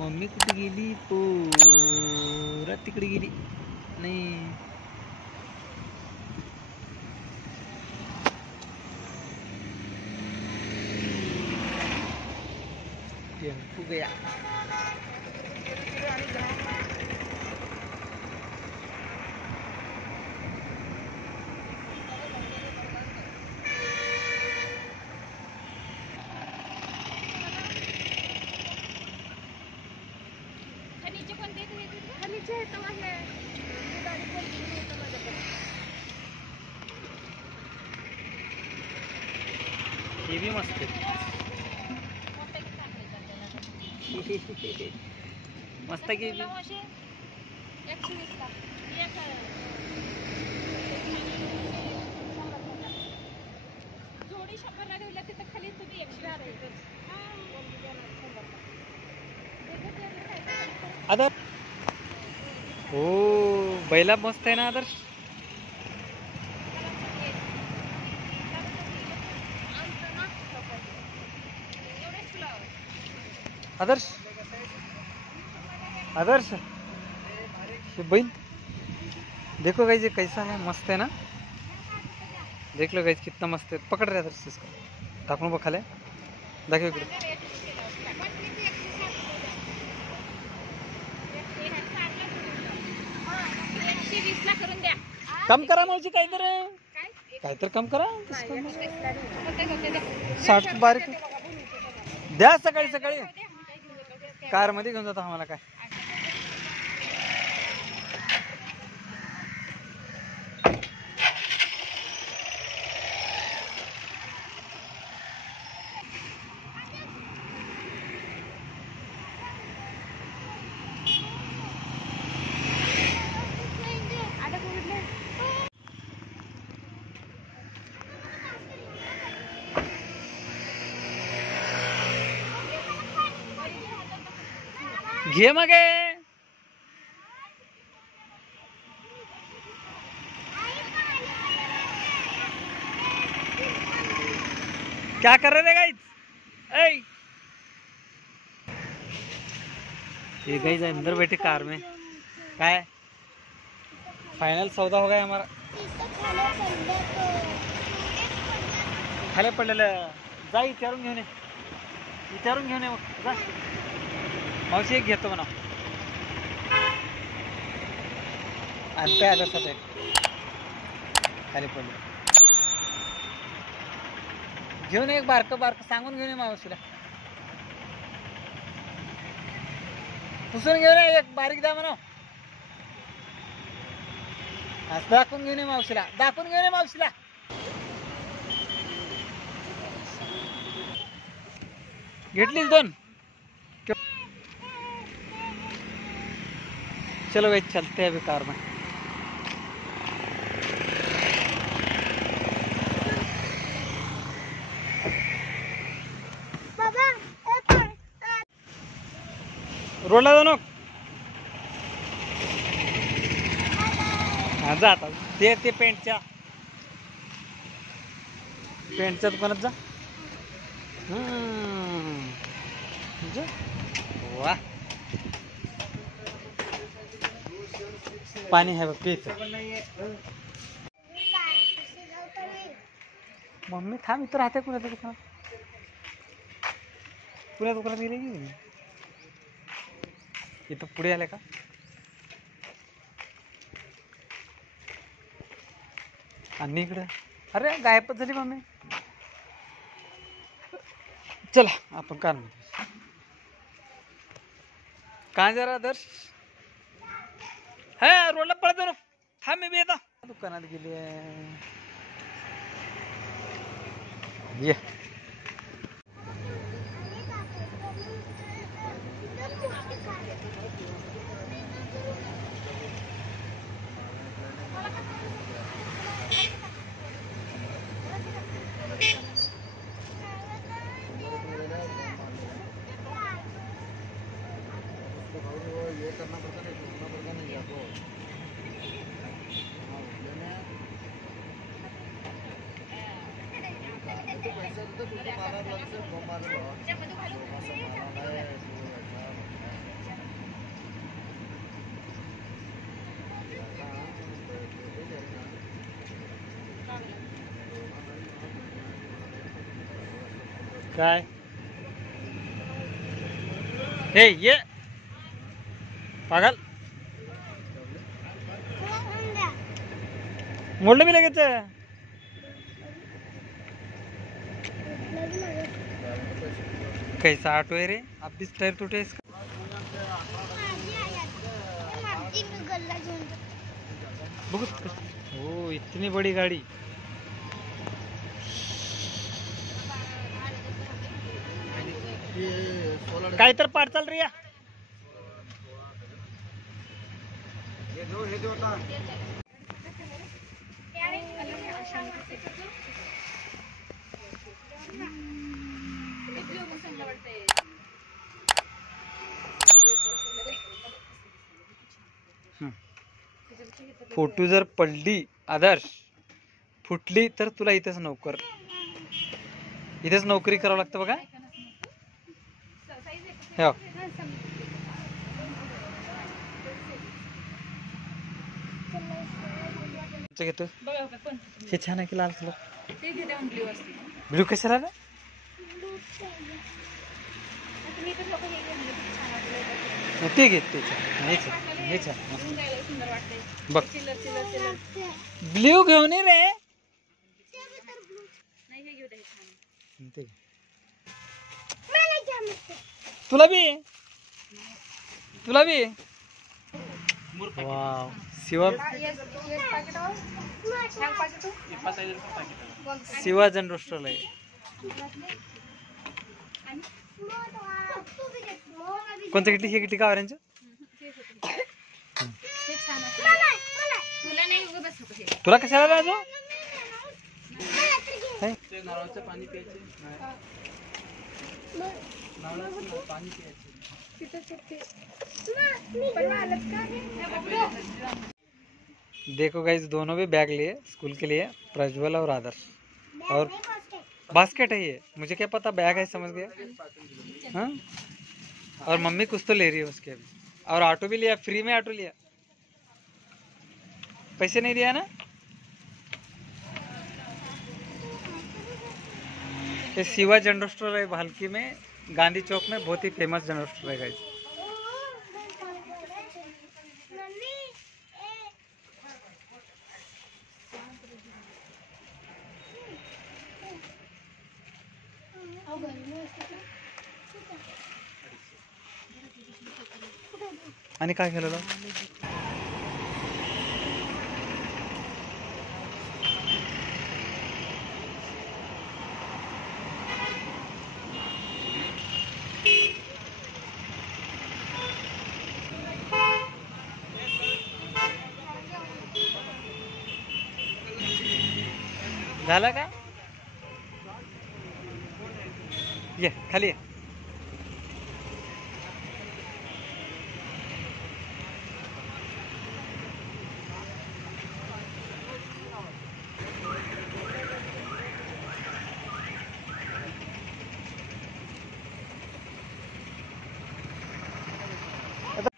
Mummy कुठे गेली? पोरा तिकडे गेली नाही. टेम्पो गया. हे भी मस्त मस्त की जोडी 100 ठेवल्या तिथं खाली तुम्ही 100 आदर. हो बैला मस्त आहे ना आदर्श. आदर्श आदर्श बैल देखो गाइस, ये कैसा है, मस्त है ना. देख लो गाइस कितना मस्त है. पकड़ रहे आदर्श इसको, टाकून बघ खाले. दाखव इकडे. कम करा मावशी, काहीतरी कम करा. 60 बारीक द्या. सकाळी सकाळी कार मध्ये घेऊन जातो आम्हाला काय. घे मग. क्या कर रहे थे गाइस? ये गाइस अंदर बैठे कार में. काय फाइनल सौदा हो गया हमारा. खाली पडलेलं जा विचारून घेऊन ये. मग जा. मावशी एक घेतो म्हणा. आणतोय आदर्शात खाली पडले. घेऊन एक बारक सांगून घेऊन ये मावशीला. पुसून घेऊन ये एक बारीक द्या म्हणा. दाखवून घेऊन ये मावशीला. घेतलीच 2. चलो भाई चलते हैं अभी कार में. रोडला जाऊ नको. हा जा आता. ते पेंटच्या दुकानात जा. वाह पाणी है पीत. मम्मी थांब इथं राहते. कुणाच्या दुकानात गेली की इथं पुढे आले का. आणि इकडे अरे गायबच झाली मम्मी. चला आपण कार मध्ये. कहाँ जा रहा आदर्श? है रोडला पळत जाऊ. थांब मी येता. दुकानात गेली ये. काय हे ये पागल मोडलं भी लगेच कैसा ऑटो है रे अब भी टायर टूटे इसका बहुत ओ इतनी बड़ी गाड़ी काय तर पाठ चाल रही है फोटो जर पडली आदर्श फुटली तर तुला इथेच नोकरी करावं लागतं बघा हो घेतो हे छान आहे की लाल कलर ब्लू कशाला रे ते घे ते बघ ब्ल्यू घेऊन ये रे तुला बी वाव शिवा जनरल स्टोर आहे कोणतं किती हे किती का ऑरेंज तुला कशाला राजू नारळाचं पाणी प्यायचे देखो गाइस दोनों भी बैग लिए स्कूल के लिए प्रज्वल और आदर्श और बास्केट है ये मुझे क्या पता बैग है समझ गया हाँ और मम्मी कुछ तो ले रही है उसके भी और ऑटो भी लिया फ्री में ऑटो लिया पैसे नहीं दिया ना ये शिवा जनरल स्टोर है भालकी में गांधी चौक में बहुत ही फेमस जनरल स्टोर है गाइस आणि काय केलं झालं का ये खाली ये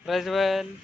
प्रज्वल